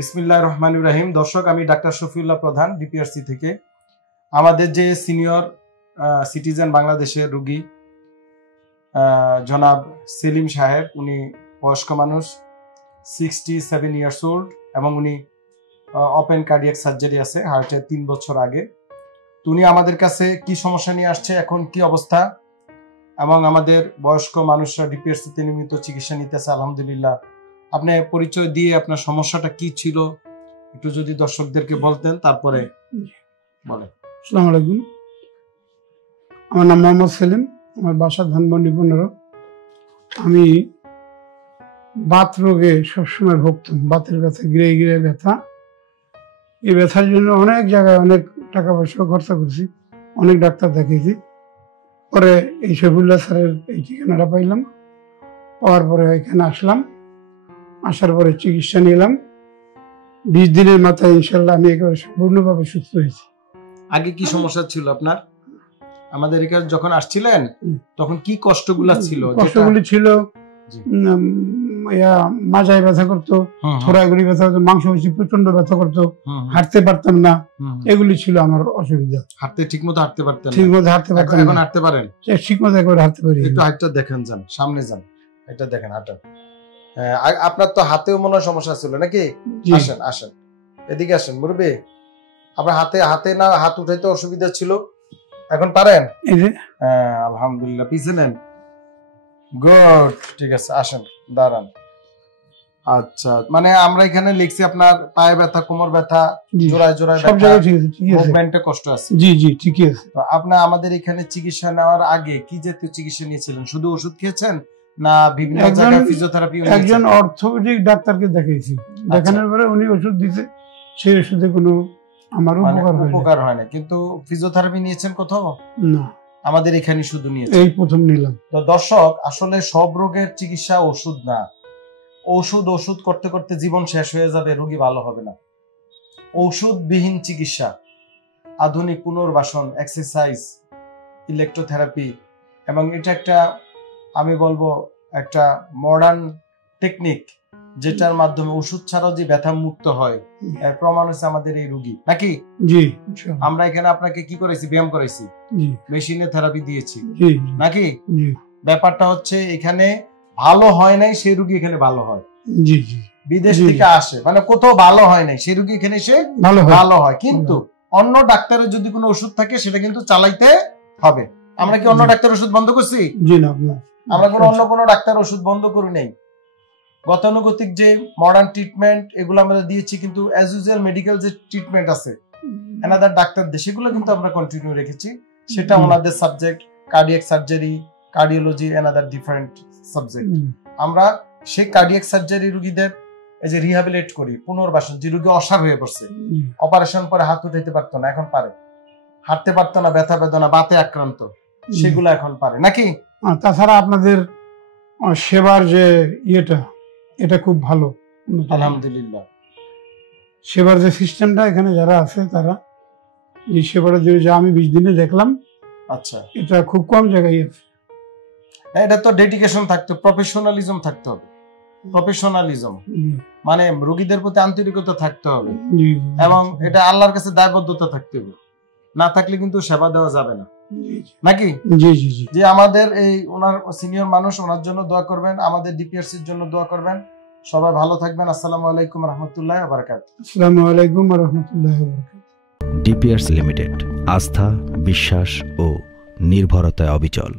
বিসমিল্লাহির রহমানির রহিম। দর্শক, আমি ডাক্তার শফিউল্লাহ প্রধান, ডিপিআরসি থেকে। আমাদের যে সিনিয়র সিটিজেন বাংলাদেশের রোগী জনাব সেলিম সাহেব, উনি বয়স্ক মানুষ, 67 ইয়ার্স ওল্ড, এবং উনি ওপেন কার্ডিয়াক সার্জারি আছে হার্টের 3 বছর আগে। তো উনি আমাদের কাছে কি সমস্যা নিয়ে আসছে, এখন কি অবস্থা, এবং আমাদের বয়স্ক মানুষরা ডিপিআরসিতে নিয়মিত চিকিৎসা নিতেছে আলহামদুলিল্লাহ। আপনি পরিচয় দিয়ে আপনার সমস্যাটা কি ছিল একটু যদি দর্শকদেরকে বলতেন, তারপরে বলেন। আসসালামু আলাইকুম, আমার নাম মোহাম্মদ সেলিম, আমার বাসা ধানমন্ডি 15। আমি বাত রোগে সবসময় ভুগতাম, বাতের ব্যথা, গিরে গিরে ব্যথা। এই ব্যথার জন্য অনেক জায়গায় অনেক টাকা পয়সা খরচা করছি, অনেক ডাক্তার দেখিয়েছি। পরে এই শফিউল্লাহ স্যারের এই ঠিকানাটা পাইলাম, পাওয়ার পরে এখানে আসলাম। আসার পরে চিকিৎসা নিলাম। 20 দিনের মাথায় ইনশাল্লাহ আমি একেবারে সম্পূর্ণভাবে সুস্থ হয়েছি। আগে কি সমস্যা ছিল আপনার? আমাদের এখানে যখন আসছিলেন তখন কি কষ্টগুলো ছিল? কষ্টগুলি ছিল মাজায় ব্যথা করতো, থোড়াগুলি ব্যথা করতো, মাংসপেশি প্রচন্ড ব্যথা করতো, হাঁটতে পারতাম না। এগুলি ছিল আমার অসুবিধা। হাঁটতে ঠিকমতো হাঁটতে পারতেন? ঠিকমতো হাঁটতে পারতাম। এখন হাঁটতে পারেন? ঠিকমতো একবারে হাঁটতে পারি। একটু হাঁটটা দেখেন, যান সামনে যান, এটা দেখেন হাঁটা। আপনার তো হাতেও মনে হয় সমস্যা ছিল নাকি? আসেন আসেন, এদিকে আসেন মুরব্বি। আপনার হাতে না হাত উঠাইতে অসুবিধা ছিল, এখন পারেন? হ্যাঁ আলহামদুলিল্লাহ। পিছে নেন, গুড, ঠিক আছে, আসেন দাঁড়ান। আচ্ছা, মানে আমরা এখানে লিখছি আপনার পায়ে ব্যথা, কোমর ব্যথা, জোড়ায় জোড়ায় সব জায়গায় ঠিক আছে, মুভমেন্টে কষ্ট আছে। জি জি ঠিকই আছে। তো আপনি আমাদের এখানে চিকিৎসা নেওয়ার আগে কি জাতীয় চিকিৎসা নিয়েছিলেন? শুধু ওষুধ খেয়েছেন না বিভিন্ন জায়গায় ফিজিওথেরাপি? একজন অর্থোপেডিক ডাক্তারকে দেখাইছি, দেখানোর পরে উনি ওষুধ দিতে, সেই ওষুধে কোনো আমার উপকার হয় না। কিন্তু ফিজিওথেরাপি নিয়েছেন কোথাও? না, আমাদের এখানে শুধু নিয়েছেন। এই প্রথম নিলাম। তো দর্শক, আসলে সব রোগের চিকিৎসা ওষুধ না। ওষুধ করতে করতে জীবন শেষ হয়ে যাবে, রোগী ভালো হবে না। ওষুধবিহীন চিকিৎসা, আধুনিক পুনর্বাসন, এক্সারসাইজ, ইলেকট্রোথেরাপি, এবং এটা একটা, আমি বলবো একটা মডার্ন টেকনিক, যেটার মাধ্যমে ওষুধ ছাড়াও যে ব্যথা মুক্ত হয়, এর প্রমাণ হচ্ছে আমাদের এই রোগী নাকি? জি। আমরা এখানে আপনাকে কি করেছি? ব্যায়াম করেছি, মেশিনে থেরাপি দিয়েছি নাকি? ব্যাপারটা হচ্ছে এখানে ভালো হয় নাই সেই রোগী এখানে ভালো হয়। জি জি। বিদেশ থেকে আসে, মানে কোথাও ভালো হয় নাই সেই রোগী এখানে এসে ভালো হয়। কিন্তু অন্য ডাক্তারের যদি কোনো ওষুধ থাকে সেটা কিন্তু চালাইতে হবে। আমরা কি অন্য ডাক্তার ওষুধ বন্ধ করছি? জি না, আমরা অন্য কোনো ডাক্তার ওষুধ বন্ধ করি নাই। গতানুগতিক যে মডার্ন ট্রিটমেন্ট এগুলো আমরা দিয়েছি, কিন্তু অ্যাজ ইউজুয়াল মেডিকেল যে ট্রিটমেন্ট আছে এনাদার ডাক্তারদের, সেগুলো কিন্তু আমরা কন্টিনিউ রেখেছি। সেটা ওনাদের subject, cardiac surgery, cardiology, another different subject. আমরা সেই কার্ডিয়াক সার্জারি রোগীদের এই যে রিহ্যাবিলিট করি, পুনর্বাসন, যে রোগী অসাড় হয়ে পড়ছে, অপারেশন পরে হাত উঠাইতে পারতো না, এখন পারে। হাঁটতে পারতো না, ব্যথা বেদনা, বাতে আক্রান্ত, সেগুলো এখন পারে নাকি? তাছাড়া আপনাদের সেবার যে ইয়েটা, এটা খুব ভালো আলহামদুলিল্লাহ। সেবার যে সিস্টেমটা এখানে যারা আছে তারা এই সেবার যে আমি 20 দিনে দেখলাম, আচ্ছা, এটা খুব কম জায়গায় আছে। এটা তো ডেডিকেশন থাকতে, প্রফেশনালিজম থাকতে হবে। প্রফেশনালিজম মানে রোগীদের প্রতি আন্তরিকতা থাকতে হবে, এবং এটা আল্লাহর কাছে দায়বদ্ধতা থাকতে হবে। না থাকলে কিন্তু সেবা দেওয়া যাবে না নাকি? জি জি জি। যে আমাদের এই ওনার সিনিয়র মানুষ, ওনার জন্য দোয়া করবেন, আমাদের ডিপিআরসির জন্য দোয়া করবেন। সবাই ভালো থাকবেন। আসসালামু আলাইকুম রহমতুল্লাহি ওয়া বারাকাতুহু। আসসালামু আলাইকুম ওয়া রাহমাতুল্লাহি ওয়া বারাকাতুহু। ডিপিআরসি লিমিটেড, আস্থা, বিশ্বাস ও নির্ভরতায় অবিচল।